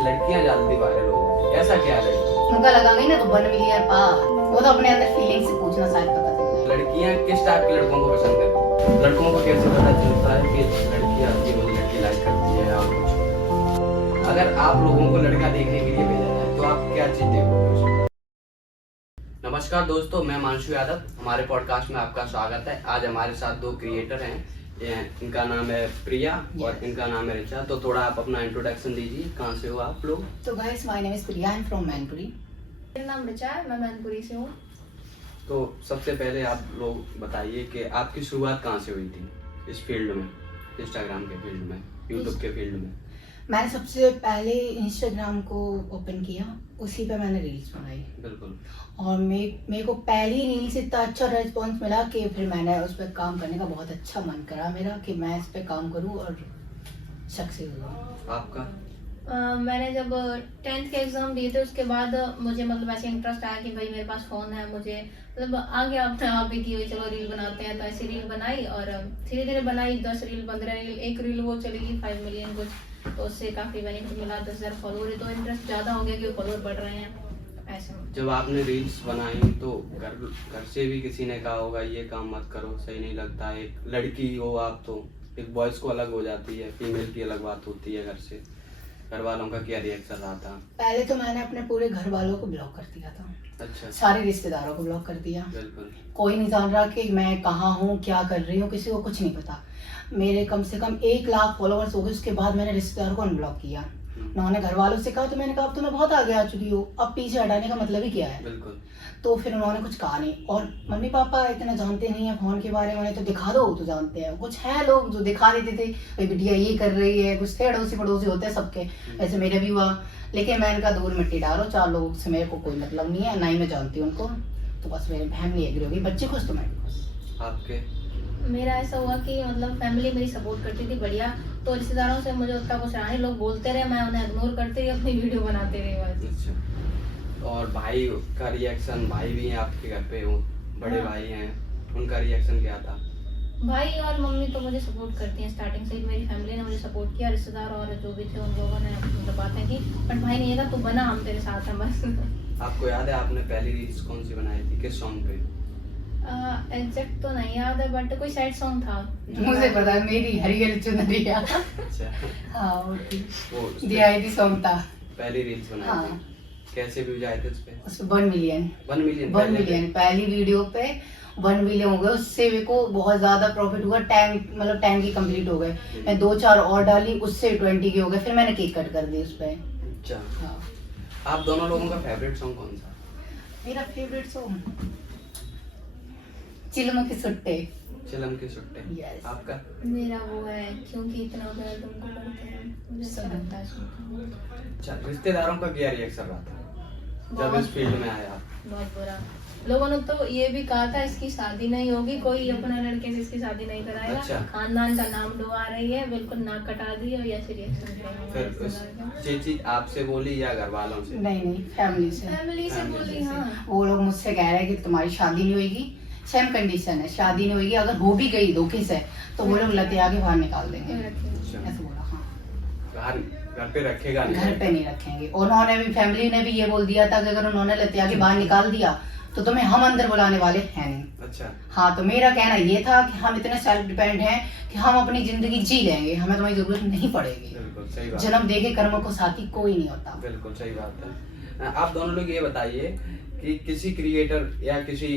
लड़कियां जल्दी वायरल हो जाती है, ऐसा क्या है लड़कियों? उनका लगाएंगे ना तो 1 मिलियन पार, वो तो अपने अंदर फीलिंग से पूछना शायद पता चले। लड़कियां किस टाइप के लड़कों को पसंद करती है? लड़कों को कैसे पता चलता है कि लड़की आपकी रोज लड़की लाइक करती है या कुछ? अगर आप लोगों को लड़का देखने के लिए भेजा जाए तो आप क्या चीज देखोगे? नमस्कार दोस्तों, मैं मानसू यादव, हमारे पॉडकास्ट में आपका स्वागत है। आज हमारे साथ दो क्रिएटर हैं, इनका नाम है प्रिया और इनका नाम है रिचा। तो थोड़ा आप अपना इंट्रोडक्शन दीजिए, कहाँ से हो आप लोग? तो guys, my name is Priya, I am from Mainpuri. मेरा नाम रिचा है, मैं मैनपुरी से हूँ। तो सबसे पहले आप लोग बताइए कि आपकी शुरुआत कहाँ से हुई थी इस फील्ड में, इंस्टाग्राम के फील्ड में, यूट्यूब के फील्ड में? मैंने सबसे पहले इंस्टाग्राम को ओपन किया, उसी पे मैंने रील्स बनाई। बिल्कुल। और मेरे को पहली रील से इतना अच्छा रेस्पॉन्स मिला कि फिर मैंने उस पर काम करने का बहुत अच्छा मन करा मेरा कि मैं इस पे काम करूं और सक्सेस हूँ। आपका? मैंने जब 10th के एग्जाम दिए थे उसके बाद मुझे मतलब ऐसे इंटरेस्ट आया कि भाई मेरे पास फोन है, मुझे मतलब आ गया अपने आप ही कि चलो रील बनाते हैं। तो ऐसी रील बनाई और धीरे धीरे बनाई, 10 रील 15 रील, एक रील वो चलेगी 5 मिलियन कुछ, तो उससे काफी बेनिफिट मिला। 10,000 फॉलोअर, तो इंटरेस्ट ज्यादा हो गया कि फॉलोअर बढ़ रहे हैं ऐसे। जब आपने रील्स बनाई तो घर से भी किसी ने कहा होगा ये काम मत करो, सही नहीं लगता, एक लड़की हो आप तो एक बॉयज को अलग हो जाती है, फीमेल की अलग बात होती है। घर से घर वालों का क्या रिएक्शन रहा था? पहले तो मैंने अपने पूरे घर वालों को ब्लॉक कर दिया था। अच्छा। सारे रिश्तेदारों को ब्लॉक कर दिया। बिल्कुल। कोई नहीं जान रहा कि मैं कहाँ हूँ, क्या कर रही हूँ, किसी को कुछ नहीं पता। मेरे कम से कम 1 लाख फॉलोअर्स हो गए। उसके बाद मैंने रिश्तेदारों को अनब्लॉक किया। उन्होंने घर वालों से कहा तो मैंने कहा अब तो मैं बहुत आगे आ चुकी हूँ, अब पीछे हटाने का मतलब ही क्या है। बिल्कुल। तो फिर उन्होंने कुछ कहा नहीं। और मम्मी पापा इतना जानते नहीं है फोन के बारे में, उन्हें तो दिखा दो तो जानते हैं। कुछ है लोग जो दिखा देते थे भाई बिटिया ये कर रही है, कुछ थे अड़ोसी पड़ोसी होते हैं सबके, वैसे मेरे भी हुआ। लेकिन मैं इनका धूल मिट्टी डालो, 4 लोगों से मेरे को कोई मतलब नहीं है, ना ही मैं जानती हूँ उनको। तो बस मेरी फैमिली एग्री होगी, बच्चे खुश तो मैं भी खुश। आपके? मेरा ऐसा हुआ कि मतलब फैमिली मेरी सपोर्ट करती थी बढ़िया, तो रिश्तेदारों से मुझे उतना कुछ रहा नहीं। लोग बोलते रहे, मैं उन्हें इग्नोर करते रही, अपनी वीडियो बनाते रही बस। अच्छा। और भाई का रिएक्शन? भाई भी हैं आपके घर पे, हो बड़े हाँ। भाई हैं, उनका रिएक्शन क्या था? भाई और मम्मी तो मुझे सपोर्ट करती हैं स्टार्टिंग से ही, मेरी फैमिली ने मुझे सपोर्ट किया। रिश्तेदार और जो भी थे उन लोगों ने मतलब बातें की, बट भाई नहीं था, तू बना, हम तेरे साथ हैं बस। आपको याद है आपने पहली रील्स कौन सी बनाई थी, किस सॉन्ग पे? एग्जैक्ट तो नहीं याद है, बट कोई सैड सॉन्ग था। मुझे पता है, मेरी हरियर चुनरिया। अच्छा। हाँ वो थी, वो उस पे दिहाई सॉन्ग था। पहली रील्स बनाई हाँ। थी। कैसे व्यूज आए थे उस पे? उस पे 1 मिलियन 1 मिलियन 1 मिलियन पहली वीडियो पे 1 मिलियन हो गए। उससे मेरे को बहुत ज्यादा प्रॉफिट हुआ। 10 की कंप्लीट हो गए। मैं 2-4 और डाली, उससे 20 के हो गए। फिर मैंने केक कट कर दी उस पे। अच्छा। हाँ। आप दोनों लोगों का फेवरेट सॉन्ग कौन सा? मेरा फेवरेट सॉन्ग चिलम के सुट्टे। चिलम के सुट्टे। Yes. आपका? मेरा वो है क्योंकि इतना प्यार तुमको करते हैं, मुझे अच्छा लगता है सुनकर। अच्छा, रिश्तेदारों का क्या रिएक्शन रहा था जब इस फील्ड में आए आप? बहुत बुरा। लोगों ने तो ये भी कहा था इसकी शादी नहीं होगी, कोई अपना लड़के से इसकी शादी नहीं कराएगा। अच्छा। खानदान का नाम डुबा रही है, बिल्कुल नाक कटा दी और ऐसे रिएक्शन फिर उस ये चीज आपसे बोली या घर वालों से? नहीं, फैमिली से। फैमिली से बोली। हाँ, वो लोग मुझसे कह रहे हैं कि तुम्हारी शादी नहीं होगी, सेम कंडीशन है, शादी नहीं होगी, अगर हो भी गई धोखे से तो वो लोग लते आगे बाहर निकाल देंगे। ऐसा बोला। हाँ, घर पे रखेगा नहीं? घर पे नहीं रखेंगे। उन्होंने भी, फैमिली ने भी ये बोल दिया था कि अगर उन्होंने लते आगे बाहर निकाल दिया तो तुम्हें हम अंदर बुलाने वाले हैं नहीं। अच्छा। हाँ, तो मेरा कहना ये था कि हम इतने सेल्फ डिपेंड हैं कि हम अपनी जिंदगी जी लेंगे, हमें तुम्हारी जरूरत नहीं पड़ेगी। बिल्कुल सही बात। जन्म देके कर्म को साथी कोई नहीं होता। बिल्कुल सही बात है। आप दोनों लोग ये बताइए कि किसी क्रिएटर या किसी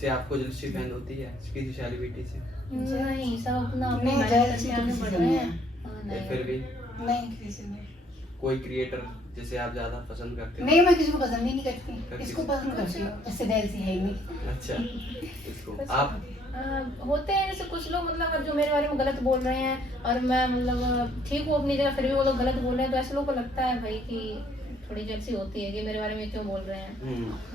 से आपको जेलसी फैन होती है, किसी सेलिब्रिटी से? नहीं, सब अपना अपना नहीं, मेहनत jealousy करके तो आगे किसी बढ़ से रहे नहीं हैं। है। हाँ, या नहीं। फिर भी नहीं, किसी ने कोई क्रिएटर जिसे आप ज्यादा पसंद करते हो? नहीं, मैं किसी को पसंद ही नहीं करती। इसको पसंद करती हूँ, इससे दिल से है ही नहीं। अच्छा। इसको कुछ- आप? होते हैं जैसे कुछ लोग मतलब जो मेरे बारे में गलत बोल रहे हैं और मैं मतलब ठीक हूँ अपनी जगह, फिर भी वो लोग गलत बोल रहे हैं, तो ऐसे लोगों को लगता है भाई कि थोड़ी जेलसी होती है कि मेरे बारे में क्यों बोल रहे हैं।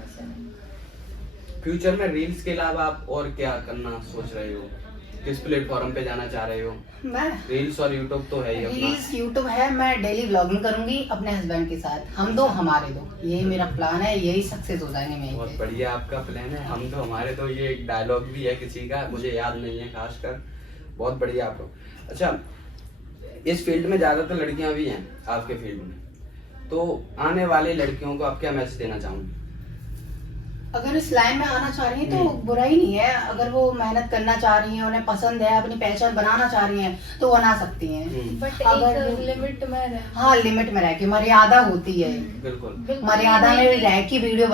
ऐसे नहीं। फ्यूचर में रील्स के अलावा आप और क्या करना सोच रहे हो? किस प्लेटफॉर्म पे जाना चाह रहे हो? मैं रील्स और यूट्यूब तो है ही अपना। रील्स यूट्यूब है, मैं डेली व्लॉगिंग करूंगी अपने हस्बैंड के साथ। हम दो हमारे दो, यही मेरा प्लान है, यही सक्सेस हो जाएंगे मैं। बहुत बढ़िया आपका प्लान है। हम तो हमारे तो ये एक डायलॉग भी है किसी का, मुझे याद नहीं है खासकर। बहुत बढ़िया आप लोग। अच्छा, इस फील्ड में ज्यादातर लड़कियां भी हैं आपके फील्ड में, तो आने वाले लड़कियों को आप क्या मैसेज देना चाहोगे? अगर इस लाइन में आना चाह रही है तो बुराई नहीं है। अगर वो मेहनत करना चाह रही है, उन्हें पसंद है, अपनी पहचान बनाना चाह रही हैं, तो वो आ सकती हैं। बट अगर एक लिमिट में रहे। हाँ, लिमिट में रह के, मर्यादा होती है। बिल्कुल। मर्यादा में रह के वीडियो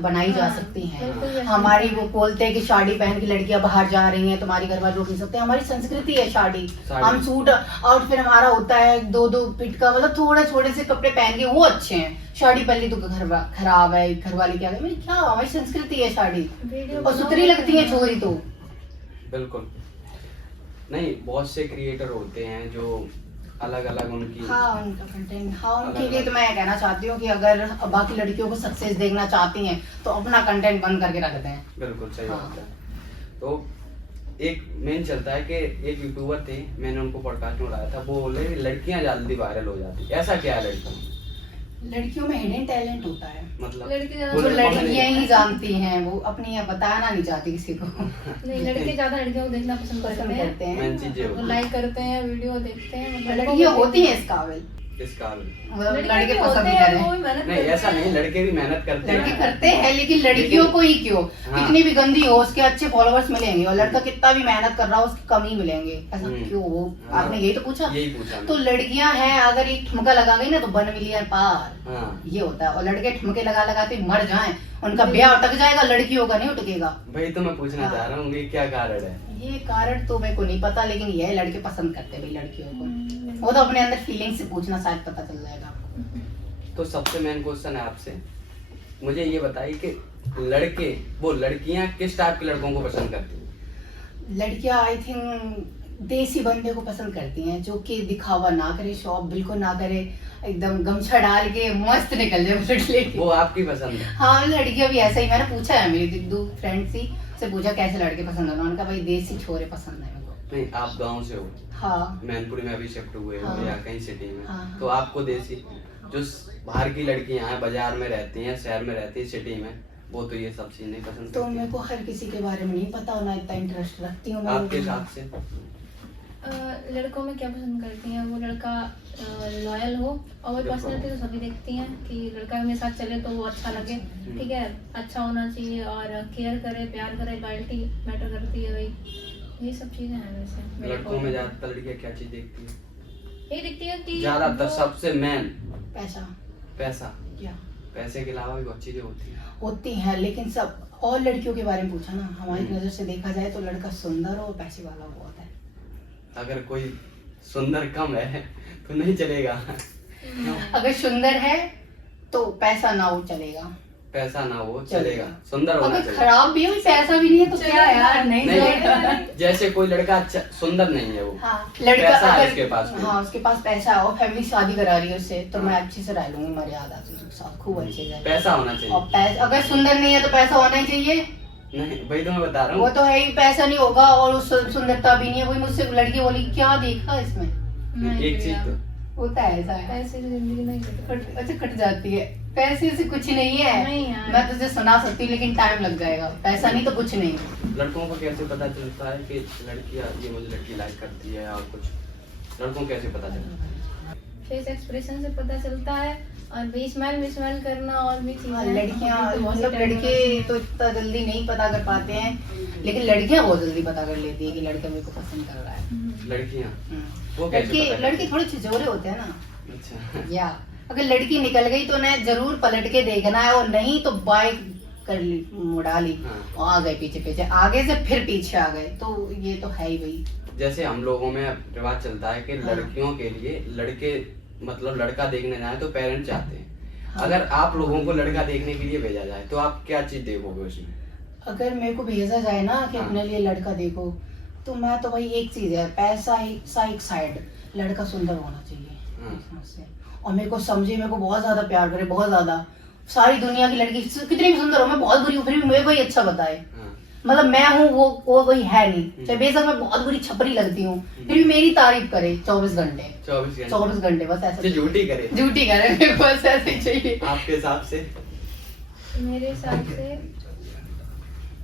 बनाई जा सकती हैं। हमारी वो बोलते हैं कि साड़ी पहन के लड़कियां बाहर जा रही हैं, तुम्हारी घर वाले रोक नहीं सकते। हमारी संस्कृति है साड़ी। हम सूट आउटफिट हमारा होता है 2-2 फीट का, मतलब थोड़े थोड़े से कपड़े पहन के वो अच्छे हैं। साड़ी पहली तो घर खराब है, घर वाले क्या कहें, क्या हमारी संस्कृति है साड़ी, और सुथरी लगती है छोरी तो। बिल्कुल नहीं, बहुत से क्रिएटर होते हैं जो अलग अलग उनकी हाँ, उनका कंटेंट, हाँ, उनके लिए तो मैं कहना चाहती हूँ कि अगर बाकी लड़कियों को सक्सेस देखना चाहती हैं तो अपना कंटेंट बंद करके रख दें। बिल्कुल सही हाँ। बात है। तो एक मेन चलता है कि एक यूट्यूबर थे, मैंने उनको पॉडकास्ट में उठाया था, वो बोले लड़कियां जल्दी वायरल हो जाती, ऐसा क्या है लड़कियों में? लड़कियों में हिडन टैलेंट होता है, मतलब लड़की ज्यादा- वो जो लड़कों में लड़कियां नहीं- ही जानती हैं, वो अपनी यहाँ बताना नहीं चाहती किसी को। नहीं, लड़के ज्यादा लड़कियों को देखना पसंद पसंद करते करते हैं, हैं, मेन चीजें वो होती लाइक करते हैं, वीडियो देखते हैं। मतलब लड़कियां होती हैं इस काबिल, इस काल मतलब लड़के लड़के भी पसंद होते नहीं हैं, करें। वो भी मेहनत नहीं, करते ऐसा हैं। नहीं, लड़के भी मेहनत करते लड़के हैं। करते हैं, लेकिन लड़कियों को ही क्यों, हाँ। कितनी भी गंदी हो उसके अच्छे फॉलोअर्स मिलेंगे, और लड़का कितना भी मेहनत कर रहा हो उसके कम ही मिलेंगे। ऐसा क्यों हो? हाँ। आपने यही तो पूछा। यही पूछा तो लड़कियां हैं, अगर एक ठुमका लगा गई ना तो 1 मिलियन पार, हाँ ये होता है। और लड़के ठुमके लगा लगाते मर जाएं, उनका ब्याह अटक जाएगा, लड़कियों का नहीं अटकेगा। भाई, तो मैं पूछना चाह रहा हूँ कि क्या कारण है? ये कारण तो मेरे को नहीं पता, लेकिन ये लड़के पसंद करते हैं भाई लड़कियों को। वो तो अपने अंदर फीलिंग से पूछना, शायद पता चल जाएगा आपको। तो सबसे मेन क्वेश्चन है आपसे, मुझे ये बताइए कि लड़के वो लड़कियां किस टाइप के लड़कों को पसंद करती हैं? लड़कियां आई थिंक देसी बंदे को पसंद करती हैं, जो कि दिखावा ना करे, शॉप बिल्कुल ना करे, एकदम गमछा डाल के मस्त निकल जाए बुलेट लेके। वो आपकी पसंद है? हाँ, लड़कियां भी ऐसा ही, मैंने पूछा है, मेरी 2 फ्रेंड थी, से पूछा कैसे लड़के पसंद है, उन्होंने कहा भाई देसी छोरे पसंद है मेरे को। नहीं, आप गांव से हो, हाँ, मैनपुरी में अभी शिफ्ट हुए हो हाँ। या कहीं सिटी में, हाँ। तो आपको देसी जो बाहर की लड़कियां हैं, बाजार में रहती हैं, शहर में रहती हैं, सिटी में, वो तो ये सब चीज नहीं पसंद तो करती। मेरे को हर किसी के बारे में नहीं पता, ना इतना इंटरेस्ट रखती हूँ मैं आपके उनमें। हिसाब से लड़कों में क्या पसंद करती हैं, वो लड़का लॉयल हो, और वो बिल्कुल। पर्सनैलिटी तो सभी देखती हैं कि लड़का मेरे साथ चले तो वो अच्छा लगे, ठीक है, अच्छा होना चाहिए, और केयर करे, प्यार करे, लॉयल्टी मैटर करती है भाई, ये सब चीजें हैं वैसे मेरे लड़कों को। में ज्यादातर लड़कियां क्या चीज देखती है? ये दिखती है कि ज्यादातर वो- सबसे मेन पैसा, पैसा। क्या पैसे के अलावा भी बहुत चीजें होती हैं। होती हैं, लेकिन सब और लड़कियों के बारे में पूछा ना, हमारी हम्म। नजर से देखा जाए तो लड़का सुंदर हो, पैसे वाला बहुत है। अगर कोई सुंदर कम है तो नहीं चलेगा। अगर सुंदर है तो पैसा ना हो चलेगा, पैसा ना हो चलेगा, सुंदर होना अगर चाहिए। खराब भी हो, पैसा भी नहीं है तो क्या चलेगा। यार, नहीं नहीं, चलेगा। जैसे कोई लड़का अच्छा सुंदर नहीं है, वो हाँ, लड़का पैसा है अगर उसके पास में। हाँ, उसके पास पैसा है और फैमिली शादी करा रही है उससे, तो हाँ। मैं अच्छे से रह लूंगी, मर्यादा से साथ खूब अच्छे से। पैसा होना और चाहिए। पैसा, अगर सुंदर नहीं है तो पैसा होना ही चाहिए। नहीं भाई, तो मैं बता रहा वो हूँ, तो है ही, पैसा नहीं होगा और उस सुंदरता भी नहीं है। वही मुझसे लड़की बोली क्या देखा इसमें, नहीं एक चीज भैया, तो होता है ऐसा है। पैसे की जिंदगी नहीं कटेगी। अच्छा, कट जाती है, पैसे से कुछ नहीं है। नहीं यार। मैं तुझे सुना सकती हूँ लेकिन टाइम लग जाएगा, पैसा नहीं तो कुछ नहीं। लड़कों को कैसे पता चलता है कि लड़कियां ये मुझे लड़की लाइक करती है, और कुछ लड़कों को कैसे पता चलता है? फेस एक्सप्रेशन से पता चलता है, और भी स्माइल करना, और भी हाँ, चीजें। लड़कियां अभी तो मतलब बहुत टाइम लड़के तो इतना जल्दी नहीं पता कर पाते हैं, लेकिन लड़कियां बहुत जल्दी पता कर लेती है कि लड़का मेरे को पसंद कर रहा है। लड़कियां हम्म। वो कैसे लड़के पता करती लड़के थोड़े छिछोरे होते हैं ना, हैं? अच्छा, या अगर लड़की निकल गई तो उन्हें जरूर पलट के देखना है, और नहीं तो बाइक कर ली, मुड़ा ली, हाँ। और आ गए पीछे पीछे, आगे से फिर पीछे आ गए, तो ये तो है ही भाई। जैसे हम लोगों में रिवाज चलता है कि हाँ। लड़कियों के लिए लड़के मतलब लड़का देखने जाए तो पेरेंट्स चाहते हैं। हाँ। अगर आप लोगों को लड़का देखने के लिए भेजा जाए तो आप क्या चीज देखोगे उसमें? अगर मेरे को भेजा जाए ना कि हाँ। अपने लिए लड़का देखो, तो मैं तो भाई एक चीज है, पैसा एक साइड, लड़का सुंदर होना चाहिए। हाँ। समझ से। और मेरे को समझे, मेरे को बहुत ज्यादा प्यार करे, बहुत ज्यादा, सारी दुनिया की लड़की कितनी भी सुंदर हो, मैं बहुत बुरी हूँ फिर भी मेरे को ही अच्छा बताए, हाँ। मतलब मैं हूँ वो कोई है नहीं, चाहे बेशक मैं बहुत बुरी छपरी लगती हूँ, फिर भी मेरी तारीफ करे 24 घंटे 24 घंटे, बस ऐसा जो झूठी करे झूठी करे, मेरे को बस ऐसे ही चाहिए। आपके हिसाब से? मेरे हिसाब से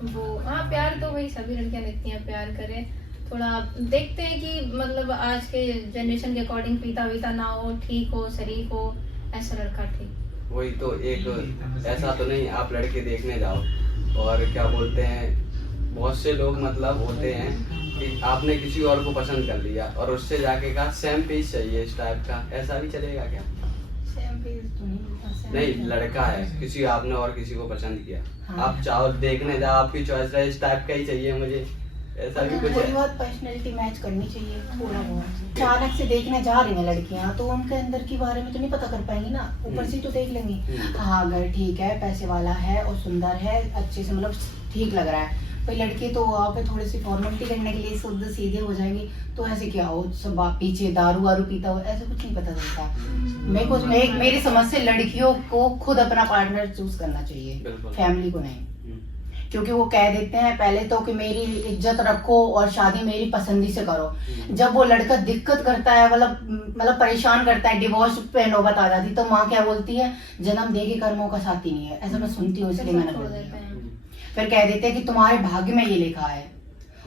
वो, हाँ, प्यार तो वही सभी लड़कियां देखती हैं, प्यार करे, थोड़ा देखते हैं कि मतलब आज के जनरेशन के अकॉर्डिंग पीता वीता ना हो, ठीक हो, शरीफ हो, ऐसा लड़का ठीक। वही तो, एक ऐसा तो नहीं आप लड़के देखने जाओ और क्या बोलते हैं, बहुत से लोग मतलब होते हैं कि आपने किसी और को पसंद कर लिया और उससे जाके कहा सेम पीस चाहिए इस टाइप का, ऐसा भी चलेगा क्या? सेम पेज तो नहीं मिलता, सेम नहीं, पेज लड़का है किसी, आपने और किसी को पसंद किया, हाँ। आप चाहो देखने जाओ, आपकी चॉइस है इस टाइप का ही चाहिए मुझे, ऐसा भी कुछ थोड़ी है? बहुत पर्सनैलिटी मैच करनी चाहिए, थोड़ा बहुत। अचानक से देखने जा रही हैं लड़कियां तो उनके अंदर के बारे में तो नहीं पता कर पाएंगी ना, ऊपर से तो देख लेंगी हाँ घर ठीक है, पैसे वाला है और सुंदर है, अच्छे से मतलब ठीक लग रहा है। भाई लड़की तो वहाँ पे थोड़ी सी फॉर्मेलिटी करने के लिए शुद्ध सीधे हो जाएंगी, तो ऐसे क्या हो सब पीछे दारू वारू पीता हो, ऐसा कुछ नहीं पता चलता। मेरी समझ से लड़कियों को खुद अपना पार्टनर चूज करना चाहिए, बिल्कुल। फैमिली को नहीं। क्योंकि वो कह देते हैं पहले तो कि मेरी इज्जत रखो और शादी मेरी पसंदी से करो। जब वो लड़का दिक्कत करता है, मतलब परेशान करता है, डिवोर्स पे नौबत आ जाती, तो माँ क्या बोलती है, जन्म देगी कर्मों का साथी नहीं है, ऐसा मैं सुनती हूँ, इसलिए मैंने बोल दिया। फिर कह देते हैं कि तुम्हारे भाग्य में ये लिखा है,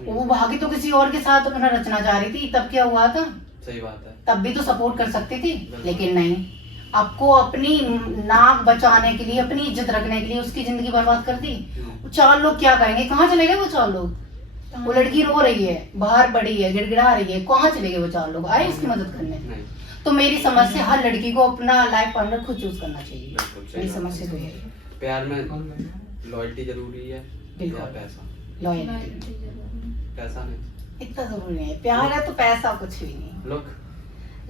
वो भाग्य तो किसी और के साथ अपना रचना चाह रही थी, तब क्या हुआ था? सही बात है। तब भी तो सपोर्ट कर सकती थी, लेकिन नहीं, आपको अपनी नाक बचाने के लिए, अपनी इज्जत रखने के लिए उसकी जिंदगी बर्बाद कर दी। वो 4 लोग क्या करेंगे, कहाँ चले गए वो 4 लोग? वो लड़की रो रही है, बाहर पड़ी है, गिड़गिड़ा रही है, कहाँ चले गए वो 4 लोग? आए उसकी मदद करने? तो मेरी समझ से हर लड़की को अपना लाइफ पार्टनर खुद चूज करना चाहिए, मेरी समझ से तो ये। प्यार में लॉयल्टी जरूरी है या पैसा? लॉयल्टी, पैसा नहीं इतना जरूरी नहीं है। प्यार है तो पैसा कुछ भी नहीं।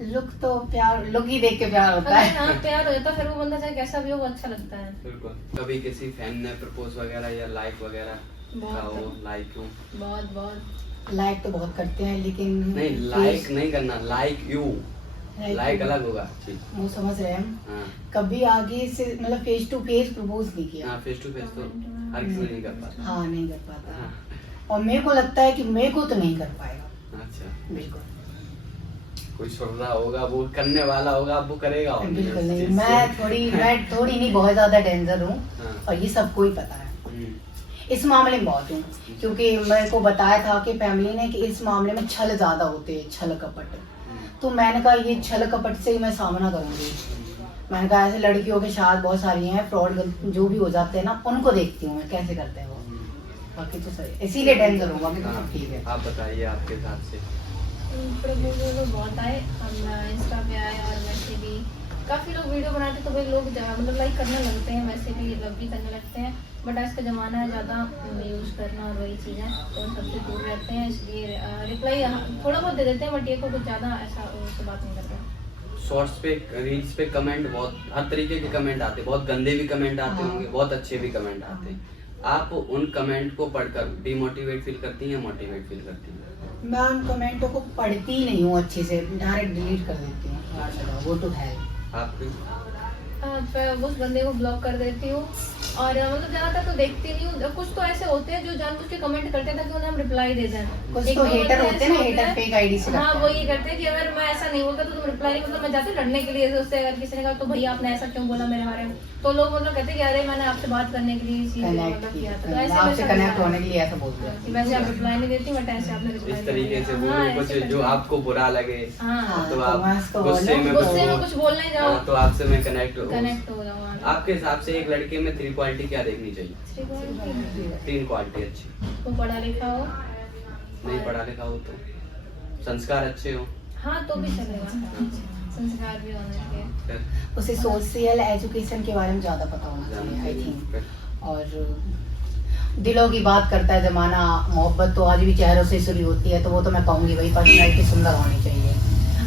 लुक तो प्यार, लुक ही देख के प्यार होता है। हाँ, प्यार हो जाता फिर वो बंदा चाहे कैसा भी हो वो अच्छा लगता है। बिल्कुल। कभी किसी फैन ने प्रपोज वगैरह या लाइक वगैरह का हो? लाइक क्यों? बहुत लाइक तो बहुत करते हैं, लेकिन नहीं, लाइक नहीं करना, लाइक यू, लाइक अलग होगा। ठीक, वो समझ रहे हैं। हाँ कभी आगे से मतलब फेस टू फेस प्रपोज नहीं किया। हाँ, फेस टू फेस तो हर किसी नहीं कर पाता। हाँ, नहीं कर पाता। हाँ। और मेरे को लगता है कि मेरे को तो नहीं कर पाएगा। अच्छा, बिल्कुल कोई सुन रहा होगा, वो करने वाला होगा, अब वो करेगा और बिल्कुल इस नहीं। चीज़ से। मैं थोड़ी नहीं, बहुत ज्यादा डेंजर हूँ, हाँ। और ये सबको ही पता है। हम्म, इस मामले में बहुत हूँ, क्योंकि मेरे को बताया था कि फैमिली ने कि इस मामले में छल ज्यादा होते हैं, छल कपट। तो मैंने कहा ये छल कपट से ही मैं सामना करूंगी। मैंने कहा ऐसे लड़कियों के साथ बहुत सारी हैं, फ्रॉड जो भी हो जाते हैं ना, उनको देखती हूँ मैं कैसे करते हैं वो। बाकी तो सही, इसीलिए डेंजर हूँ, बाकी तो सब ठीक है। आप बताइए आपके हिसाब से। प्रपोजल बहुत आए, हम इंस्टा पे आए और वैसे भी काफ़ी लोग वीडियो बनाते तो भाई लोग मतलब लाइक करने लगते हैं, वैसे भी लव भी करने लगते हैं। बट आज का ज़माना है ज़्यादा यूज़ करना और वही चीज़ है, तो सबसे दूर रहते हैं, इसलिए रिप्लाई थोड़ा बहुत दे देते हैं, बट ये को कुछ ज़्यादा ऐसा उससे बात नहीं करते। शॉर्ट्स पे, रील्स पे कमेंट बहुत हर तरीके के कमेंट आते हैं, बहुत गंदे भी कमेंट आते हाँ। होंगे, बहुत अच्छे भी कमेंट आते हैं। आप उन कमेंट को पढ़कर डिमोटिवेट फील करती हैं या मोटिवेट फील करती हैं? मैं उन कमेंटों को पढ़ती ही नहीं हूँ अच्छे से, डायरेक्ट डिलीट कर देती हूँ, वो तो है। आपकी? उस बंदे को ब्लॉक कर देती हूँ, और मतलब ज़्यादातर तो देखती नहीं हूँ। कुछ तो ऐसे होते हैं जो जानबूझ के कमेंट करते हैं ताकि उन्हें हम रिप्लाई दे दें। कुछ तो हेटर होते हैं ना, हेटर फेक आईडी से हाँ, करते वो हैं। ये करते हैं कि अगर मैं ऐसा नहीं बोलता तो तुम रिप्लाई नहीं, मतलब मैं जाती हूँ लड़ने के लिए उससे। अगर किसी ने कहा तो भैया आपने ऐसा क्यों बोला मेरे बारे में, तो लोग मतलब कहते हैं कि अरे मैंने आपसे बात करने के लिए इसी मतलब किया था, तो ऐसे आपसे कनेक्ट होने के लिए ऐसा बोलते हैं। कि वैसे आप रिप्लाई नहीं देती, बट ऐसे आपने रिप्लाई इस तरीके से हाँ, बोलो कुछ ऐसे जो करते हैं। आपको बुरा लगे, हाँ, तो तो आप मस्त तो गुस्से में कुछ बोलने जाओ हाँ, तो आपसे मैं कनेक्ट हो जाओ। आपके हिसाब से एक लड़के में 3 क्वालिटी क्या देखनी चाहिए? 3 क्वालिटी अच्छी। वो पढ़ा लिखा हो, नहीं पढ़ा लिखा हो तो संस्कार अच्छे हो, हाँ तो भी चलेगा, संस्कार भी होने चाहिए। उसे सोशल एजुकेशन के बारे में ज्यादा पता होना चाहिए, आई थिंक। और दिलों की बात करता है जमाना, मोहब्बत तो आज भी चेहरों से शुरू होती है, तो वो तो मैं कहूंगी भाई पर्सनैलिटी सुंदर होनी चाहिए।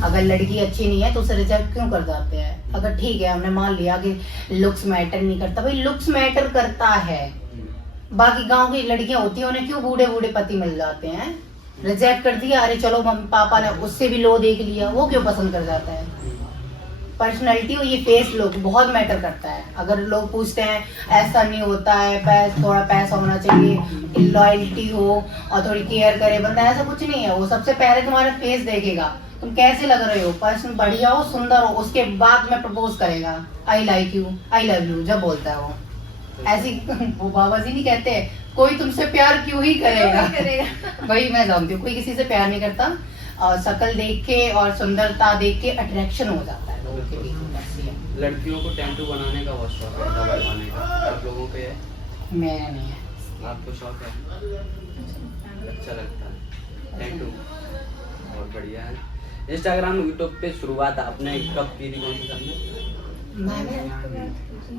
अगर लड़की अच्छी नहीं है तो उसे रिजेक्ट क्यों कर जाते हैं? अगर ठीक है हमने मान लिया कि लुक्स मैटर नहीं करता, भाई लुक्स मैटर करता है। बाकी गांव की लड़कियां होती हैं, उन्हें क्यों बूढ़े बूढ़े पति मिल जाते हैं? रिजेक्ट कर दिया, अरे चलो मम्मी पापा ने उससे भी लो देख लिया, वो क्यों पसंद कर जाता है? पर्सनैलिटी और ये फेस लुक बहुत मैटर करता है। अगर लोग पूछते हैं ऐसा नहीं होता है, थोड़ा पैसा होना चाहिए, लॉयल्टी हो और थोड़ी केयर करे बंदा, ऐसा कुछ नहीं है। वो सबसे पहले तुम्हारा फेस देखेगा, तुम कैसे लग रहे हो, पर्सन बढ़िया हो, सुंदर हो, उसके बाद में प्रपोज करेगा I like you, I love you जब बोलता है वो। ऐसी वो बाबा जी नहीं कहते कोई तुमसे प्यार क्यों ही करेगा। वही मैं जानती हूँ, कोई किसी से प्यार नहीं करता, और शक्ल देख के और सुंदरता देख के अट्रैक्शन हो जाता है लोगों के बीच में। लड़कियों को टैटू बनाने का बहुत शौक है, बनवाने का, आप लोगों पे है? मेरा नहीं है। आपको शौक है? अच्छा लगता है टैटू, बहुत बढ़िया है। इंस्टाग्राम यूट्यूब पे शुरुआत आपने कब की थी, कौन सी साल में?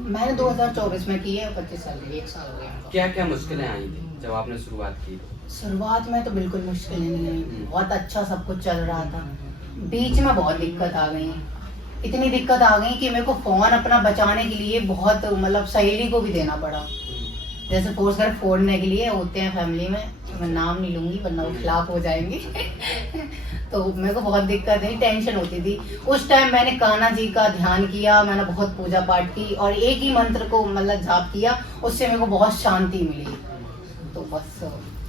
मैंने 2024 में की है, 25 साल की, 1 साल हो गया। क्या क्या मुश्किलें आई थी जब आपने शुरुआत की? शुरुआत में तो बिल्कुल मुश्किल नहीं आई, बहुत अच्छा सब कुछ चल रहा था। बीच में बहुत दिक्कत आ गई, इतनी दिक्कत आ गई कि मेरे को फोन अपना बचाने के लिए बहुत मतलब सहेली को भी देना पड़ा। जैसे फोर्स कर फोड़ने के लिए होते हैं फैमिली में, मैं नाम नहीं लूंगी वरना वो खिलाफ हो जाएंगे। तो मेरे को बहुत दिक्कत है, टेंशन होती थी उस टाइम। मैंने कान्हा जी का ध्यान किया, मैंने बहुत पूजा पाठ की और एक ही मंत्र को मतलब जाप किया, उससे मेरे को बहुत शांति मिली। तो बस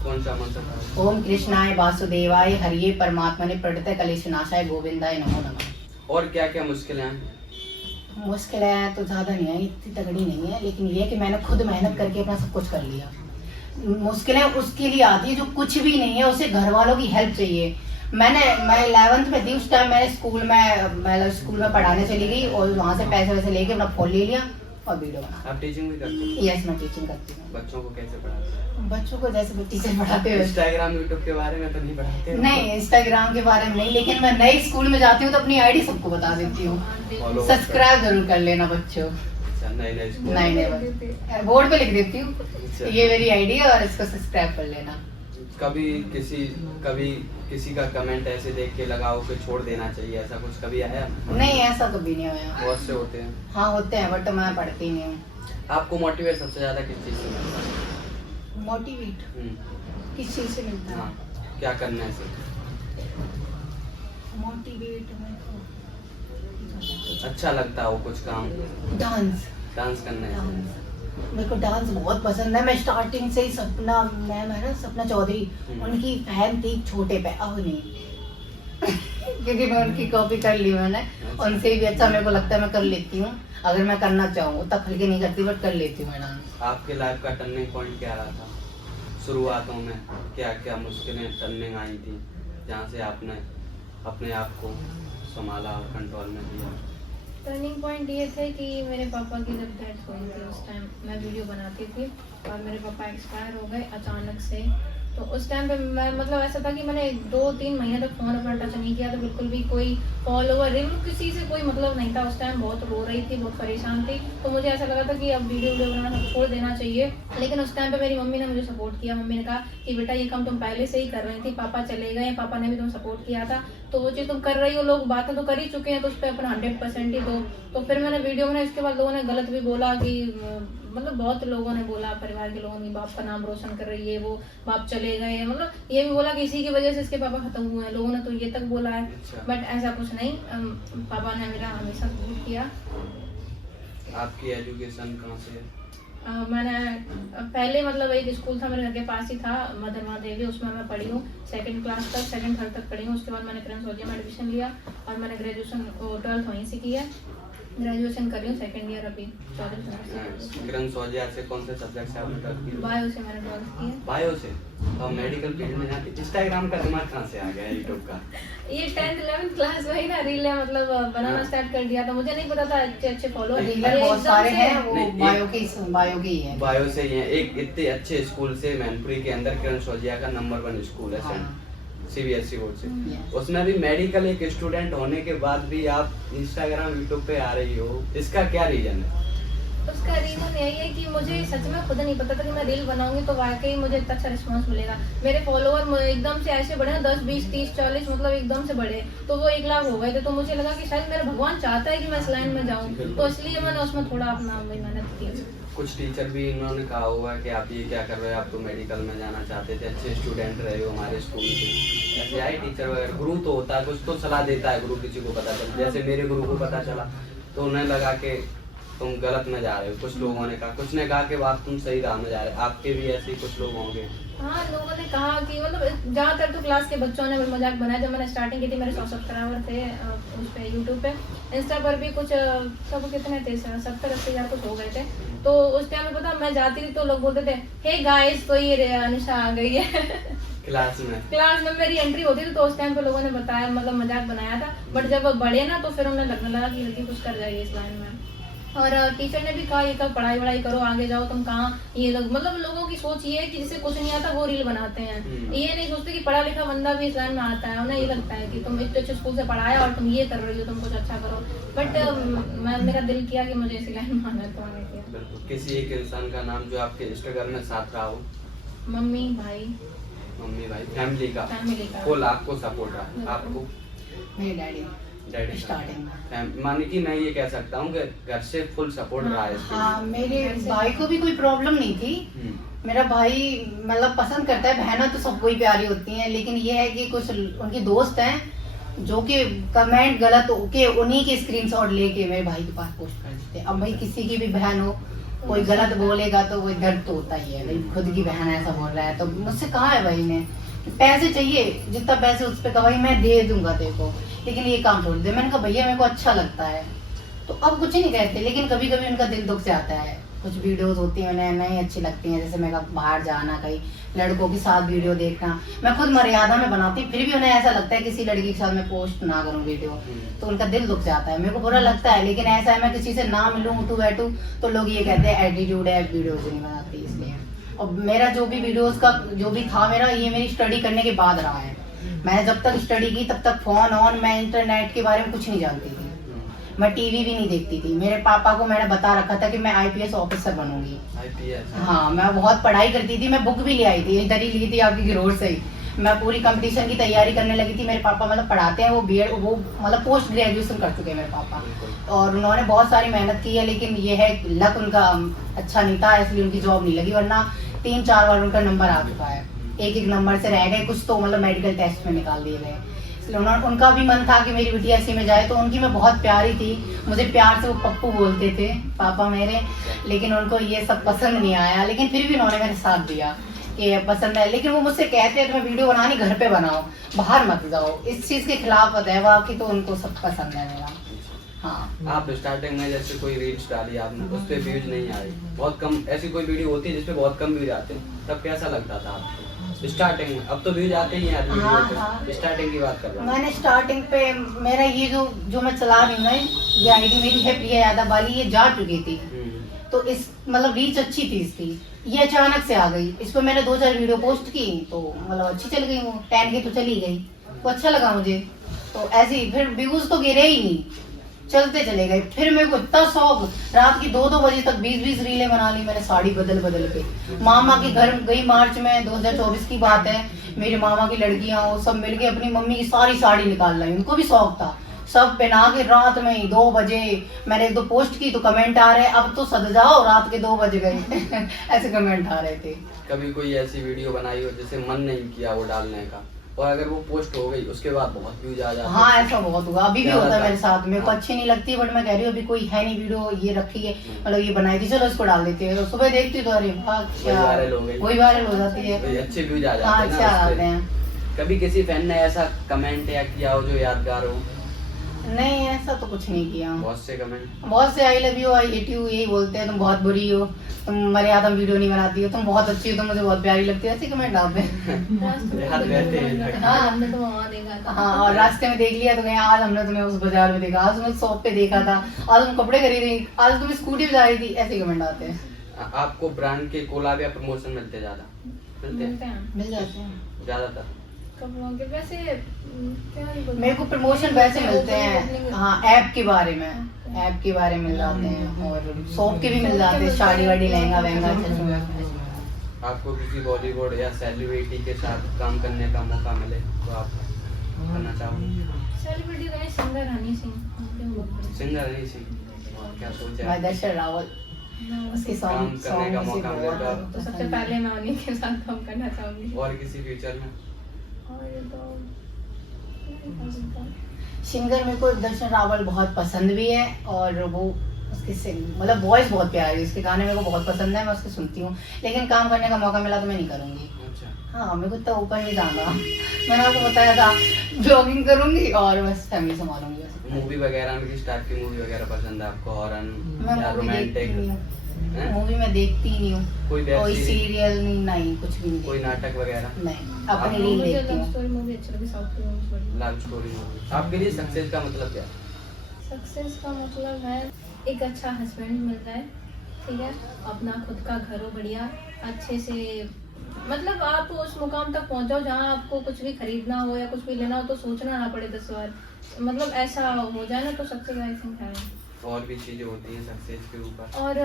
कौन सा मंत्र था? ओम कृष्णाय वासुदेवाय हरिये परमात्मने प्रणत कलेश नाशाय गोविंदाय नमो नमः। और क्या क्या मुश्किलें आई? मुश्किल है तो ज़्यादा नहीं है, इतनी तगड़ी नहीं है, लेकिन ये कि मैंने खुद मेहनत करके अपना सब कुछ कर लिया। मुश्किलें उसके लिए आती है जो कुछ भी नहीं है, उसे घर वालों की हेल्प चाहिए। मैं 11th में थी उस टाइम, मैंने स्कूल में पढ़ाने चली गई और वहाँ से पैसे वैसे लेके अपना फोन ले लिया और वीडियो बना। आप टीचिंग भी करते हो? यस, मैं टीचिंग करती हूँ। बच्चों को कैसे पढ़ाते हो? बच्चों को जैसे टीचर पढ़ाते हुए। इंस्टाग्राम यूट्यूब के बारे में तो नहीं पढ़ाते? नहीं, इंस्टाग्राम के बारे में नहीं, लेकिन मैं नई स्कूल में जाती हूँ तो अपनी आईडी सबको बता देती हूँ। सब्सक्राइब जरूर कर लेना बच्चों। नहीं बोर्ड पे लिख देती हूँ, ये मेरी आईडी है और इसको सब्सक्राइब कर लेना। कभी किसी का कमेंट ऐसे देख के लगाओ कि छोड़ देना चाहिए, ऐसा कुछ कभी आया? नहीं, ऐसा कभी नहीं आया। बहुत से होते हैं। हाँ होते हैं, बट मैं पढ़ती नहीं हूँ। आपको मोटिवेट सबसे ज्यादा किस चीज से मिलता है? मोटिवेट किस चीज से मिलता है? हाँ, क्या करने से? मोटिवेट अच्छा लगता हो कुछ काम? डांस करने से। मेरे को डांस बहुत पसंद है। मैं स्टार्टिंग से ही सपना मैम है ना, सपना चौधरी, उनकी फैन थी छोटे पे, अब नहीं। क्योंकि मैं उनकी कॉपी कर ली मैंने, उनसे भी अच्छा मेरे को लगता है मैं कर लेती हूँ। अगर मैं करना चाहूँ तब हल्के नहीं करती, बट कर लेती हूँ मैं डांस। आपके लाइफ का टर्निंग पॉइंट क्या रहा था शुरुआतों में? क्या क्या मुश्किलें टर्निंग आई थी जहाँ से आपने अपने आप को संभाला और कंट्रोल में दिया? टर्निंग पॉइंट ये थे कि मेरे पापा की जब डेथ हुई थी उस टाइम मैं वीडियो बनाती थी और मेरे पापा एक्सपायर हो गए अचानक से। तो उस टाइम पे मैं मतलब ऐसा था कि मैंने 2-3 महीने तक फ़ोन अपना टच नहीं किया, तो बिल्कुल भी कोई फॉलोवर किसी से कोई मतलब नहीं था। उस टाइम बहुत रो रही थी, बहुत परेशान थी, तो मुझे ऐसा लगा था कि अब वीडियो बनाना छोड़ देना चाहिए। लेकिन उस टाइम पे मेरी मम्मी ने मुझे सपोर्ट किया। मम्मी ने कहा कि बेटा ये काम तुम पहले से ही कर रही थी, पापा चले गए, पापा ने भी तुम सपोर्ट किया था, तो वो चीज़ तुम कर रही हो, लोग बातें तो कर ही चुके हैं, तो उस पर अपना 100% ही दो। तो फिर मैंने वीडियो बनाई। इसके बाद लोगों ने गलत भी बोला कि मतलब बहुत लोगों ने बोला, परिवार के लोगों ने, बाप का नाम रोशन कर रही है, वो बाप चले गए, मतलब ये भी बोला कि इसी की वजह से इसके पापा खत्म हुए हैं, लोगों ने तो ये तक बोला है। बट ऐसा कुछ नहीं, पापा ने मेरा हमेशा सपोर्ट किया। आपकी एजुकेशन कहाँ से है? मैंने पहले मतलब एक स्कूल था मेरे घर के पास ही था, मदर महादेवी, उसमें मैं पढ़ी हूँ 2nd क्लास तक, 2nd 3rd तक पढ़ी हूँ। उसके बाद मैंने किरण सौजिया में एडमिशन लिया और मैंने ग्रेजुएशन 12th वहीं से की है। ग्रेजुएशन कर रही हूँ 2nd ईयर अभी 14 किरण सौजिया से कौन से सब्जेक्ट से आपने 12th की? बायो से मैंने 12th की है। बायो से? तो मेडिकल फील्ड में जाती। इंस्टाग्राम का दिमाग कहाँ से आ गया, यूट्यूब का? ये 10th 11th क्लास में ही ना रील मतलब बनाना स्टार्ट कर दिया था। मुझे नहीं पता था अच्छे फॉलोअर रीलर बहुत सारे हैं, वो बायो की ही है। बायो से ही है। एक इतने अच्छे स्कूल से मैनपुरी के अंदर किरण सौजिया का नंबर 1 स्कूल है, CBSE बोर्ड से, उसमें भी मेडिकल एक स्टूडेंट होने के बाद भी आप इंस्टाग्राम यूट्यूब पे आ रही हो, इसका क्या रीजन है? उसका रीजन यही है कि मुझे सच में खुद नहीं पता था कि मैं रील बनाऊंगी तो वाकई मुझे इतना अच्छा रिस्पांस मिलेगा। मेरे फॉलोवर एकदम से ऐसे बढ़े, 10, 20, 30, 40 मतलब एकदम से बढ़े, तो वो 1 लाख हो गए थे। तो मुझे लगा कि शायद मेरा भगवान चाहता है कि मैं इस लाइन में जाऊँ, तो इसलिए मैंने उसमें थोड़ा अपना मेहनत की। कुछ टीचर भी इन्होंने कहा हुआ कि आप ये क्या कर रहे हो, आप तो मेडिकल में जाना चाहते थे, अच्छे स्टूडेंट रहे हो हमारे स्कूल से, FBI टीचर वगैरह। गुरु तो होता है, कुछ तो सलाह देता है गुरु, किसी को पता चला, जैसे मेरे गुरु को पता चला तो उन्हें लगा कि तुम गलत में जा रहे हो। कुछ लोगों ने कहा, कुछ ने कहा कि आप तुम सही राह में जा रहे हो। आपके भी ऐसे ही कुछ लोग होंगे? हाँ, लोगों ने कहा कि मतलब ज़्यादातर तो क्लास के बच्चों ने मजाक बनाया। जब मैंने स्टार्टिंग की थी मेरे 100 सब्सक्राइबर थे उस पर यूट्यूब पे। इंस्टा पर भी कुछ सब कितने थे, 70-80 हज़ार कुछ हो गए थे। तो उस टाइम में पता मैं जाती थी तो लोग बोलते थे हे गाइस तो ये अनुषा आ गई है। क्लास में मेरी एंट्री होती थी तो उस टाइम पे लोगों ने बताया, मतलब मजाक बनाया था। बट जब बढ़े ना तो फिर उन्हें लगने लगा कि लड़की कुछ कर जाएगी इस लाइन में। और टीचर ने भी कहा ये कब पढ़ाई वढ़ाई करो, आगे जाओ, तुम कहाँ ये लोग, मतलब लोगों की सोच ये है कि जिसे कुछ नहीं आता वो रील बनाते हैं। ये नहीं सोचते कि पढ़ा लिखा बंदा भी इस लाइन में आता है। उन्हें ये लगता है कि तुम इतने अच्छे स्कूल से पढ़ाया और तुम ये कर रही हो, तुम कुछ अच्छा करो। बट मेरा दिल किया कि मुझे इसी लाइन में आना है, तो मैंने किया। बिल्कुल। किसी एक इंसान का नाम जो आपके स्ट्रगल में साथ रहा हो? मम्मी भाई, फैमिली का फुल आपको सपोर्ट रहा। आपको? मेरे डैडी डैडी स्टार्टिंग में, माने कि मैं ये कह सकता हूँ कि घर से फुल सपोर्ट रहा है इसके हाँ मेरे भाई को भी कोई प्रॉब्लम नहीं थी। लिए। मेरा भाई मतलब पसंद करता है, बहनें तो सबको ही प्यारी होती हैं, लेकिन ये है कि कुछ उनकी दोस्त हैं जो कि कमेंट गलत हो के उन्हीं के स्क्रीनशॉट लेके मेरे भाई के पास पोस्ट कर देते हैं। अब भाई किसी की भी बहन हो, कोई गलत बोलेगा तो वो दर्द तो होता ही है, भाई खुद की बहन ऐसा बोल रहा है तो मुझसे कहा है भाई ने पैसे चाहिए, जितना पैसे उस पर कहा भाई मैं दे दूंगा तेरे को, लेकिन ये काम छोड़ दे। मैंने कहा भैया मेरे को अच्छा लगता है, तो अब कुछ नहीं कहते, लेकिन कभी कभी उनका दिल दुख से आता है। कुछ वीडियोस होती हैं उन्हें नहीं अच्छी लगती हैं, जैसे मैं बाहर जाना, कहीं लड़कों के साथ वीडियो देखना, मैं खुद मर्यादा में बनाती, फिर भी उन्हें ऐसा लगता है किसी लड़की के साथ मैं पोस्ट ना करूं वीडियो, तो उनका दिल दुख जाता है, मेरे को बुरा लगता है। लेकिन ऐसा है मैं किसी से ना मिलूं, उठूं बैठूं तो लोग ये कहते हैं एटीट्यूड है, वीडियोज नहीं बनाती इसलिए। और मेरा जो भी वीडियोस का जो भी था मेरा, ये मेरी स्टडी करने के बाद रहा है। मैंने जब तक स्टडी की तब तक फोन ऑन, मैं इंटरनेट के बारे में कुछ नहीं जानती थी, मैं टीवी भी नहीं देखती थी। मेरे पापा को मैंने बता रखा था कि मैं आईपीएस ऑफिसर बनूंगी। आईपीएस? हाँ, मैं बहुत पढ़ाई करती थी, मैं बुक भी ले आई थी, इधर ही ली थी आपकी गिरोड से ही। मैं पूरी कंपटीशन की तैयारी करने लगी थी। मेरे पापा मतलब पढ़ाते हैं, वो बीएड, वो मतलब पोस्ट ग्रेजुएशन कर चुके हैं मेरे पापा, और उन्होंने बहुत सारी मेहनत की है, लेकिन ये है लक उनका अच्छा नहीं था, इसलिए उनकी जॉब नहीं लगी, वरना 3-4 बार उनका नंबर आ चुका है, एक नंबर से रह गए, कुछ तो मतलब मेडिकल टेस्ट में निकाल दिए गए। इसलिए उनका भी मन था कि मेरी बिटिया इसी में जाए, तो उनकी मैं बहुत प्यारी थी, मुझे प्यार से वो पप्पू बोलते थे पापा मेरे, लेकिन उनको ये सब पसंद नहीं आया, लेकिन फिर भी उन्होंने मेरे साथ दिया कि पसंद है। लेकिन वो मुझसे कहते हैं तुम्हें वीडियो बनानी घर पे बनाओ, बाहर मत जाओ, इस चीज़ के खिलाफ होता है बाकी, तो उनको सब पसंद है मेरा। हाँ, आप स्टार्टिंग में जैसे कोई रील्स डाली आपने, उस पे व्यूज नहीं आए, बहुत कम, ऐसी कोई वीडियो होती है जिसपे बहुत कम व्यूज आते हैं, तब कैसा लगता था आपको स्टार्टिंग में? अब तो व्यूज आते ही हैं आदमी वीडियो, स्टार्टिंग की बात कर रहा हूँ। मैंने स्टार्टिंग पे मेरा ये जो मैं चला रही हूँ ना, ये आईडी मेरी है प्रिया यादव वाली, ये जा चुकी थी, तो इस मतलब रीच अच्छी थी इसकी, ये अचानक से आ गई। इस पर मैंने 2-4 वीडियो पोस्ट की, तो मतलब अच्छी चल गई, वो 10 की तो चली गई, तो अच्छा लगा मुझे, तो ऐसे ही फिर व्यूज तो गिरे ही नहीं, चलते चले गए। फिर मेरे को इतना शौक, रात की 2-2 बजे तक 20-20 रीलें बना ली मैंने, साड़ी बदल बदल के। मामा के घर गई मार्च में, 2024 की बात है, मेरे मामा की लड़कियां वो सब मिलके अपनी मम्मी की सारी साड़ी निकाल लाई, उनको भी शौक था, सब पहना के रात में ही 2 बजे मैंने 1-2 पोस्ट की, तो कमेंट आ रहे अब तो सद जाओ, रात के 2 बज गए ऐसे कमेंट आ रहे थे। कभी कोई ऐसी वीडियो बनाई हो जिसे मन नहीं किया वो डालने का, और अगर वो पोस्ट हो गई उसके बाद बहुत व्यूज आ जाते हैं? हाँ, ऐसा बहुत हुआ, अभी भी होता है मेरे साथ। मेरे को अच्छी नहीं लगती, बट मैं कह रही हूँ अभी कोई है नहीं वीडियो, ये रखी है मतलब ये बनाई थी, चलो इसको डाल देते हैं, तो सुबह देखती हूँ तो अरे वाह क्या वही वायरल हो जाती है, अच्छे व्यूज आ हाँ जाते अच्छे आ हैं जाते ना। हैं। कभी किसी फैन ने ऐसा कमेंट या किया हो जो यादगार हो? नहीं, ऐसा तो कुछ नहीं किया। बहुत से कमेंट, बहुत से I love you, I hate you यही बोलते हैं, तुम बहुत बुरी हो, तुम मर्यादा में वीडियो नहीं बनाती हो, तुम बहुत अच्छी हो, तुम मुझे बहुत प्यारी लगती हो, ऐसे कमेंट आते हैं। हमने तो वहाँ देखा था। हाँ, और रास्ते में देख लिया तो कहीं आज हमने तुम्हें उस बाजार में देखा, आज तुम्हें शॉप पे देखा था, आज तुम कपड़े खरीदी, आज तुम स्कूटी पे जा रही थी, ऐसे कमेंट आते हैं। आपको ब्रांड के कोलैब या प्रमोशन मिलते ज्यादा? मिलते हैं, मिल जाते हैं ज्यादातर कपड़ों के वैसे क्या ही बोलूं। मेरे को प्रमोशन वैसे मिलते हैं, हाँ ऐप के बारे में, ऐप के बारे में मिल जाते हैं, और शॉप के भी मिल जाते हैं, साड़ी वाड़ी लहंगा वहंगा। आपको किसी बॉलीवुड या सेलिब्रिटी के साथ काम करने का मौका मिले तो आप करना चाहोगे? सेलिब्रिटी का सिंगर हनी सिंह, सिंगर हनी सिंह, और क्या सोचा भाई है? दर्शन रावल, उसके काम सॉन्ग करने का मौका मिले तो आप, तो सबसे पहले मैं उन्हीं के साथ काम करना चाहूंगी। और किसी फ्यूचर में? और ये तो सिंगर मेरे को दर्शन रावल बहुत पसंद भी है, और वो उसकी मतलब वॉइस बहुत प्यारी है, उसके गाने मेरे को बहुत पसंद है, मैं उसके सुनती हूँ, लेकिन काम करने का मौका मिला तो मैं नहीं करूँगी। अच्छा, हाँ, मेरे को इतना ऊपर नहीं जाना, मैंने आपको बताया था ब्लॉगिंग करूँगी और बस फैमिली संभालूंगी। मूवी वगैरह में किस टाइप की मूवी वगैरह पसंद है आपको? हॉरर मैं या मूवी देखती रोमांटिक? नहीं हूँ, मूवी मैं देखती ही नहीं हूँ, कोई वेब कोई सीरीज, सीरियल नहीं, कुछ भी नहीं, कोई नाटक वगैरह? नहीं, अपनी रील देखती हूँ। स्टोरी मूवी अच्छी लगी, साउथ की मूवी। Love story movie. आपके लिए सक्सेस का मतलब क्या? सक्सेस का मतलब है एक अच्छा हस्बैंड मिल जाए, ठीक है, अपना खुद का घर हो बढ़िया, अच्छे से मतलब आप उस मुकाम तक पहुंचो जहाँ आपको कुछ भी खरीदना हो या कुछ भी लेना हो तो सोचना ना पड़े 10 बार, मतलब ऐसा हो जाए ना तो सक्सेस आई थिंक है। और भी चीजें होती हैं सक्सेस के ऊपर। और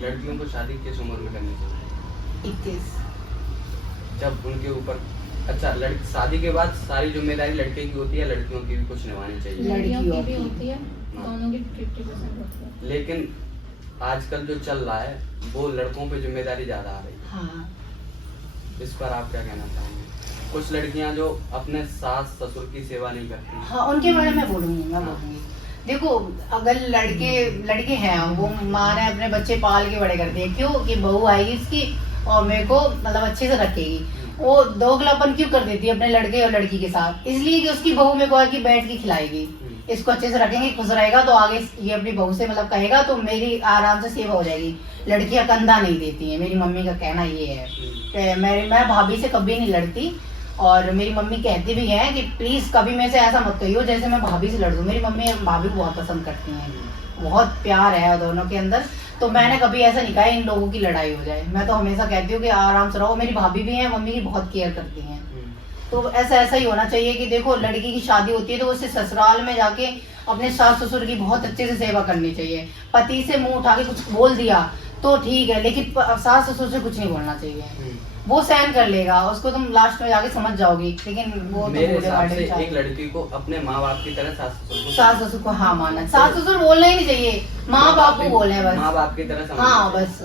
लड़कियों को शादी किस उम्र में करनी चाहिए? 21। जब उनके ऊपर अच्छा लड़की शादी के बाद सारी जिम्मेदारी लड़के की होती है, लड़कियों की भी कुछ निभानी चाहिए। लड़कियों की भी लड़कियों की। होती है, दोनों की 50% होती है। लेकिन आजकल जो चल रहा है वो लड़कों पे जिम्मेदारी ज्यादा आ रही है। हाँ, इस पर आप क्या कहना चाहेंगे? कुछ लड़कियां जो अपने सास ससुर की सेवा नहीं करती। हाँ, उनके बारे में बोलूंगी। देखो, अगर लड़के हैं वो माँ ने अपने बच्चे पाल के बड़े कर दिए, क्यों कि बहू आएगी इसकी और मेरे को मतलब अच्छे से रखेगी, वो दोगलापन क्यों कर देती है अपने लड़के और लड़की के साथ? इसलिए कि उसकी बहू मेरे को आके बैठ के खिलाएगी, इसको अच्छे से रखेंगे, खुश रहेगा तो आगे ये अपनी बहू से मतलब कहेगा तो मेरी आराम से सेवा हो जाएगी। लड़कियां कंधा नहीं देती हैं, मेरी मम्मी का कहना ये है कि मैं भाभी से कभी नहीं लड़ती, और मेरी मम्मी कहती भी है कि प्लीज कभी मेरे से ऐसा मत कहियो जैसे मैं भाभी से लड़ दूं। मेरी मम्मी भाभी को बहुत पसंद करती हैं, बहुत प्यार है दोनों के अंदर, तो मैंने कभी ऐसा नहीं कहा इन लोगों की लड़ाई हो जाए। मैं तो हमेशा कहती हूँ कि आराम से रहो। मेरी भाभी भी है, मम्मी की बहुत केयर करती हैं, तो ऐसा ही होना चाहिए कि देखो लड़की की शादी होती है तो उसे ससुराल में जाके अपने सास ससुर की बहुत अच्छे से सेवा करनी चाहिए। पति से मुंह उठा के कुछ बोल दिया तो ठीक है, लेकिन सास ससुर से कुछ नहीं बोलना चाहिए। वो सहन कर लेगा, उसको तुम लास्ट में जाके समझ जाओगी, लेकिन वो मेरे हिसाब से एक लड़की को अपने माँ बाप की तरह सास ससुर को हाँ मानना, सास ससुर बोलना ही नहीं चाहिए, माँ बाप को बोले बस, माँ बाप की तरह हाँ बस।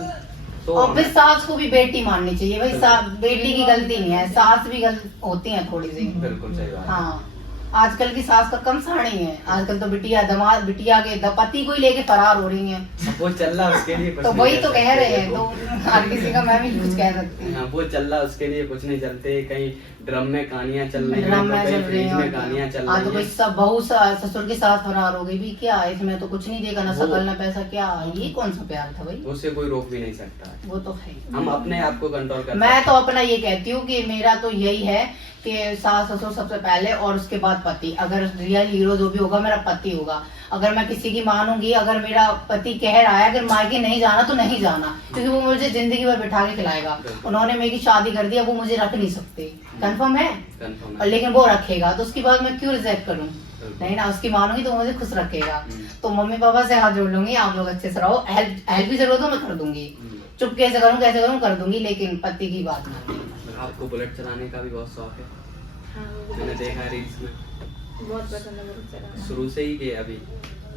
तो और फिर सास को भी बेटी माननी चाहिए भाई, बेटी की गलती नहीं है, सास भी गलत होती है थोड़ी सी। बिल्कुल सही बात। हाँ, आजकल की सास का कम साड़ी है, आजकल तो बिटिया दमाद बिटिया के पति को ही लेके फरार हो रही हैं। वो चल रहा उसके लिए तो वही तो कह रहे हैं, तो हर किसी का मैं भी कुछ कह सकती हूँ। वो चल रहा उसके लिए कुछ नहीं चलते, कहीं ड्रम में कहानियां चल रही ड्रम में हैं, चल कहीं रही फ्रिज में है, कहानियां चल हाँ तो रही कोई हैं। सब बहू ससुर के साथ फरार हो गई भी, क्या इसमें तो कुछ नहीं देखा ना शकल ना पैसा, क्या ये कौन सा प्यार था भाई? उससे कोई रोक भी नहीं सकता। वो तो है। हम अपने आप को कंट्रोल कर मैं तो अपना ये कहती हूँ कि मेरा तो यही है कि सास ससुर सबसे पहले और उसके बाद पति। अगर रियल हीरो जो भी होगा मेरा पति होगा। अगर मैं किसी की मानूंगी, अगर मेरा पति कह रहा है अगर मायके नहीं जाना तो नहीं जाना, क्योंकि वो मुझे जिंदगी भर बिठा के खिलाएगा। उन्होंने मेरी शादी कर दिया, वो मुझे रख नहीं सकते, कंफर्म है? कंफर्म और लेकिन वो रखेगा तो उसके बाद मैं क्यों रिजेक्ट करूं? नहीं ना, उसकी मानूंगी तो मुझे खुश रखेगा। तो मम्मी पापा से हाथ जोड़ लूंगी, आप लोग अच्छे से रहो, हेल्प भी जरूरत हो मैं कर दूंगी, चुप कैसे करूं कर दूंगी, लेकिन पति की बात नहीं। आपको बुलेट चलाने का भी बहुत शौक है? हाँ, मैंने देखा रील्स में, बहुत पसंद है मुझे चलाना। शुरू से ही के अभी?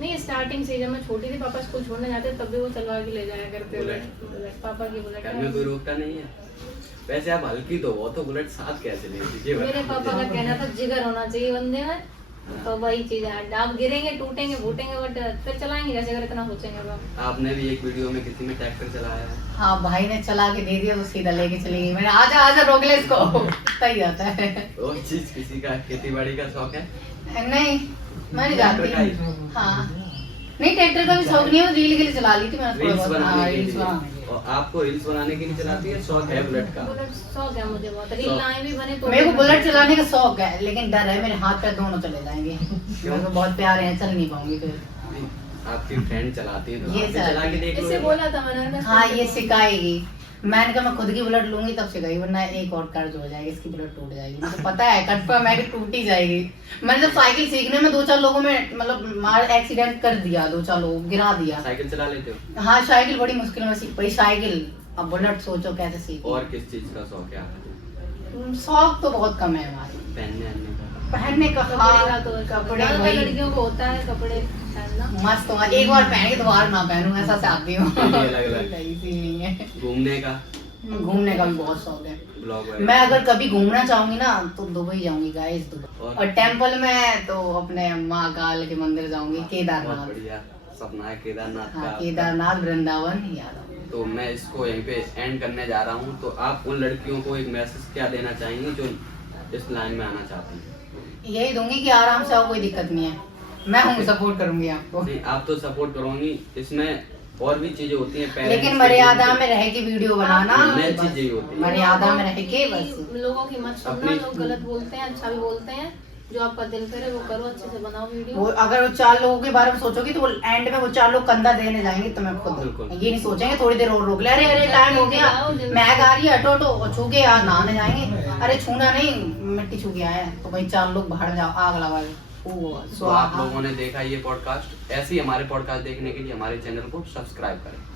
नहीं, स्टार्टिंग से जब मैं छोटी थी पापा स्कूल छोड़ने जाते तब भी वो चलवा के ले जाया करते। बुलेट पापा की बुलेट घर में कोई रोकता नहीं है? वैसे आप हल्की तो वो तो बुलेट साथ कैसे ले लीजिए? मेरे पापा का कहना था जिगर होना चाहिए बंदे में, तो वही चीज है, आप गिरेंगे टूटेंगे फूटेंगे बट फिर चलाएंगे कैसे, अगर इतना सोचेंगे तो। आपने भी एक वीडियो में किसी में ट्रैक्टर चलाया है? हाँ, भाई ने चला के दे दिया तो सीधा लेके चली गई। मैंने आजा आजा रोक ले इसको, सही आता है। वो चीज किसी का खेती बाड़ी का शौक है? नहीं, मैं नहीं जाती। ट्रैक्टर का ही? हाँ, नहीं ट्रैक्टर का भी शौक नहीं है, वो रील के लिए चला ली थी मैंने थोड़ा रील्स बहुत। बनाने हाँ, के रील्स लिए। बनाने के लिए। और आपको रील्स बनाने के लिए चलाती है? शौक है बुलेट का? बुलेट शौक है मुझे बहुत, रील लाइन भी बने तो। मेरे को बुलेट चलाने का शौक है, लेकिन डर है मेरे हाथ पैर दोनों चले जाएंगे। मेरे को बहुत प्यारे हैं, चल नहीं पाऊंगी फिर। आपकी फ्रेंड चलाती है तो ये आप भी चला के देख लो। इससे बोला था मैंने। हाँ, ये सिखाएगी। मैंने कहा मैं खुद की बुलेट लूंगी तब सिखाई, वरना एक और कर्ज हो जाएगी, इसकी बुलेट टूट जाएगी। मुझे पता है कंफर्म है कि टूट ही जाएगी। मैंने जब साइकिल सीखने में 2-4 लोगों में मतलब मार एक्सीडेंट कर दिया, 2-4 लोगों गिरा दिया। साइकिल चला लेते हो? हाँ, साइकिल बड़ी मुश्किल में सीख पाई साइकिल, अब बुलेट सोचो कैसे सीखी। और किस चीज का शौक है आपको? शौक तो बहुत कम है हमारे पहनने का। कपड़े हाँ, का तो कपड़े ज्यादातर वही लड़कियों को होता है कपड़े पहनना। मस्त हो, एक बार पहन के दोबारा ना पहनूं ऐसा चाहती हूँ। अलग-अलग। इसी नहीं है। घूमने का? घूमने का भी बहुत शौक है। ब्लॉग मैं अगर कभी घूमना चाहूंगी ना तो दुबई जाऊंगी गाइस, दुबई। और टेंपल में तो अपने महाकाल के मंदिर जाऊंगी, बहुत केदारनाथ। बढ़िया सपना है केदारनाथ हाँ, का। केदारनाथ वृंदावन याद। तो मैं इसको यहीं पे एंड करने जा रहा हूँ। तो आप उन लड़कियों को एक मैसेज क्या देना चाहेंगी जो इस लाइन में आना चाहती हैं? यही दूंगी कि आराम से आओ, कोई दिक्कत नहीं है, मैं हूँ, सपोर्ट करूंगी आपको। नहीं, आप तो सपोर्ट करोगी, इसमें और भी चीजें होती हैं parents लेकिन की मर्यादा जो- में रह के वीडियो बनाना, मेन बस। चीज यही होती है। मर्यादा में रह के बस। लोगों की मत सुनना, अपनी- लोग गलत बोलते हैं, अच्छा भी बोलते हैं, जो आपका दिल करे वो करो, अच्छे से बनाओ वो वीडियो। अगर वो 4 लोगों के बारे में सोचोगी तो वो एंड में वो 4 लोग कंधा देने जाएंगे तुम्हें खुद। बिल्कुल। ये नहीं सोचेंगे थोड़ी देर और रोक ले, अरे अरे टाइम हो गया, मैं गा रही है हटो हटो, और छू के यार नहाने जाएंगे, अरे छूना नहीं मिट्टी छू के आया है, तो भाई 4 लोग बाहर जाओ आग लगा दो। तो आप स्वाहा। लोगों ने देखा ये पॉडकास्ट, ऐसे ही हमारे पॉडकास्ट देखने के लिए हमारे चैनल को सब्सक्राइब करें।